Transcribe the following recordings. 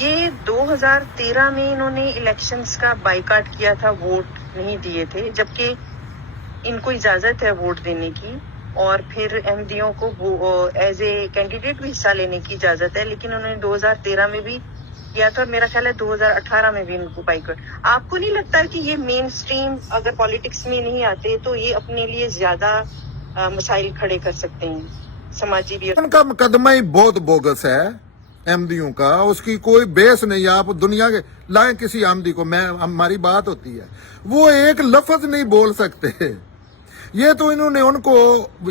یہ 2013 میں انہوں نے الیکشنز کا بائیکاٹ کیا تھا، ووٹ نہیں دیے تھے، جبکہ ان کو اجازت ہے ووٹ دینے کی، اور پھر احمدیوں کو ایز اے کینڈیڈیٹ بھی حصہ لینے کی اجازت ہے، لیکن انہوں نے 2013 میں بھی کیا تھا، اور میرا خیال ہے 2018 میں بھی ان کو بائیکاٹ۔ آپ کو نہیں لگتا کہ یہ مین سٹریم اگر پالیٹکس میں نہیں آتے تو یہ اپنے لیے زیادہ مسائل کھڑے کر سکتے ہیں، سماجی بھی؟ ان کا مقدمہ ہی بہت بوگس ہے احمدیوں کا، اس کی کوئی بیس نہیں۔ آپ دنیا کے لائیں کسی احمدی کو، ہماری بات ہوتی ہے، وہ ایک لفظ نہیں بول سکتے۔ یہ تو انہوں نے ان کو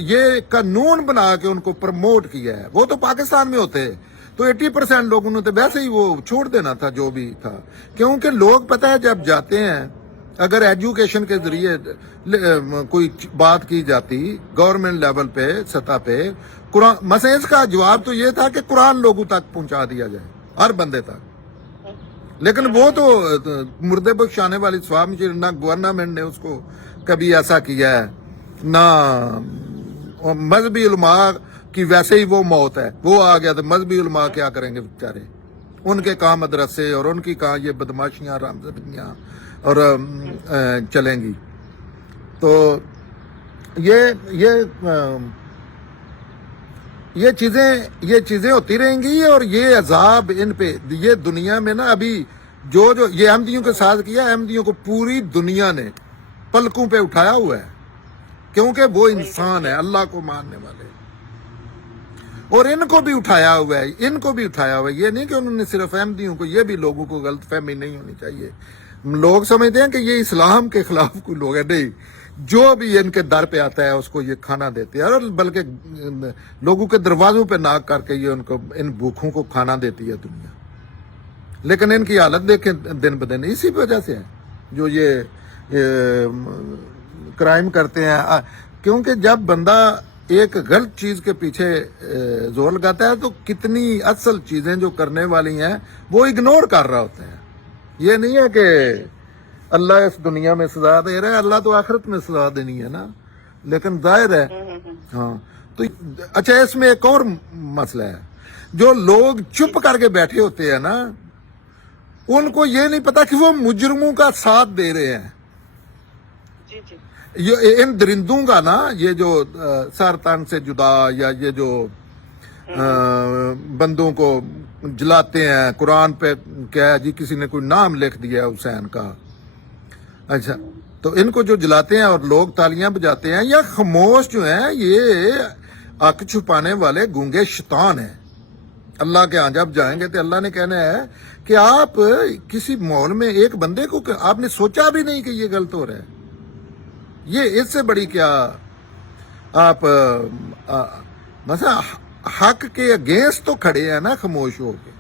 یہ قانون بنا کے ان کو پروموٹ کیا ہے۔ وہ تو پاکستان میں ہوتے تو 80% لوگوں نے تو ویسے ہی وہ چھوڑ دینا تھا جو بھی تھا، کیونکہ لوگ پتہ ہے جب جاتے ہیں، اگر ایجوکیشن کے ذریعے کوئی بات کی جاتی گورنمنٹ لیول پہ سطح پہ، قرآن مثلا اس کا جواب تو یہ تھا کہ قرآن لوگوں تک پہنچا دیا جائے، ہر بندے تک۔ لیکن وہ تو مردے بخشانے والی سواب نہ گورنمنٹ نے اس کو کبھی ایسا کیا ہے، نہ مذہبی علماء کی ویسے ہی وہ موت ہے، وہ آ گیا تو مذہبی علماء کیا کریں گے بیچارے؟ ان کے کہاں مدرسے اور ان کی کہاں یہ بدماشیاں رامزدگیاں اور چلیں گی۔ تو یہ چیزیں ہوتی رہیں گی، اور یہ عذاب ان پہ یہ دنیا میں نا ابھی جو یہ احمدیوں کے ساتھ کیا، احمدیوں کو پوری دنیا نے پلکوں پہ اٹھایا ہوا ہے، کیونکہ وہ انسان ہے، اللہ کو ماننے والے، اور ان کو بھی اٹھایا ہوا ہے، یہ نہیں کہ انہوں نے صرف احمدیوں کو، یہ بھی لوگوں کو غلط فہمی نہیں ہونی چاہیے۔ لوگ سمجھتے ہیں کہ یہ اسلام کے خلاف کوئی لوگ ہے، نہیں، جو بھی ان کے در پہ آتا ہے اس کو یہ کھانا دیتے ہیں، اور بلکہ لوگوں کے دروازوں پہ ناک کر کے یہ ان بھوکھوں کو کھانا دیتی ہے دنیا۔ لیکن ان کی حالت دیکھیں دن بدن، اسی وجہ سے ہے جو یہ کرائم کرتے ہیں، کیونکہ جب بندہ ایک غلط چیز کے پیچھے زور لگاتا ہے تو کتنی اصل چیزیں جو کرنے والی ہیں وہ اگنور کر رہا ہوتا ہے۔ یہ نہیں ہے کہ اللہ اس دنیا میں سزا دے رہا ہے، اللہ تو آخرت میں سزا دینی ہے نا، لیکن ظاہر ہے ہاں۔ تو اچھا، اس میں ایک اور مسئلہ ہے، جو لوگ چپ کر کے بیٹھے ہوتے ہیں نا، ان کو یہ نہیں پتا کہ وہ مجرموں کا ساتھ دے رہے ہیں۔ ان درندوں کا نا، یہ جو سر تن سے جدا، یا یہ جو بندوں کو جلاتے ہیں، قرآن پہ کیا ہے جی، کسی نے کوئی نام لکھ دیا حسین کا، اچھا، تو ان کو جو جلاتے ہیں اور لوگ تالیاں بجاتے ہیں، یا خاموش جو ہیں، یہ حق چھپانے والے گونگے شیطان ہیں۔ اللہ کے ہاں جب جائیں گے تو اللہ نے کہنا ہے کہ آپ کسی ماحول میں ایک بندے کو آپ نے سوچا بھی نہیں کہ یہ غلط ہو رہا ہے، یہ اس سے بڑی کیا آپ مثلا حق کے اگینسٹ تو کھڑے ہیں نا خاموش ہو کے۔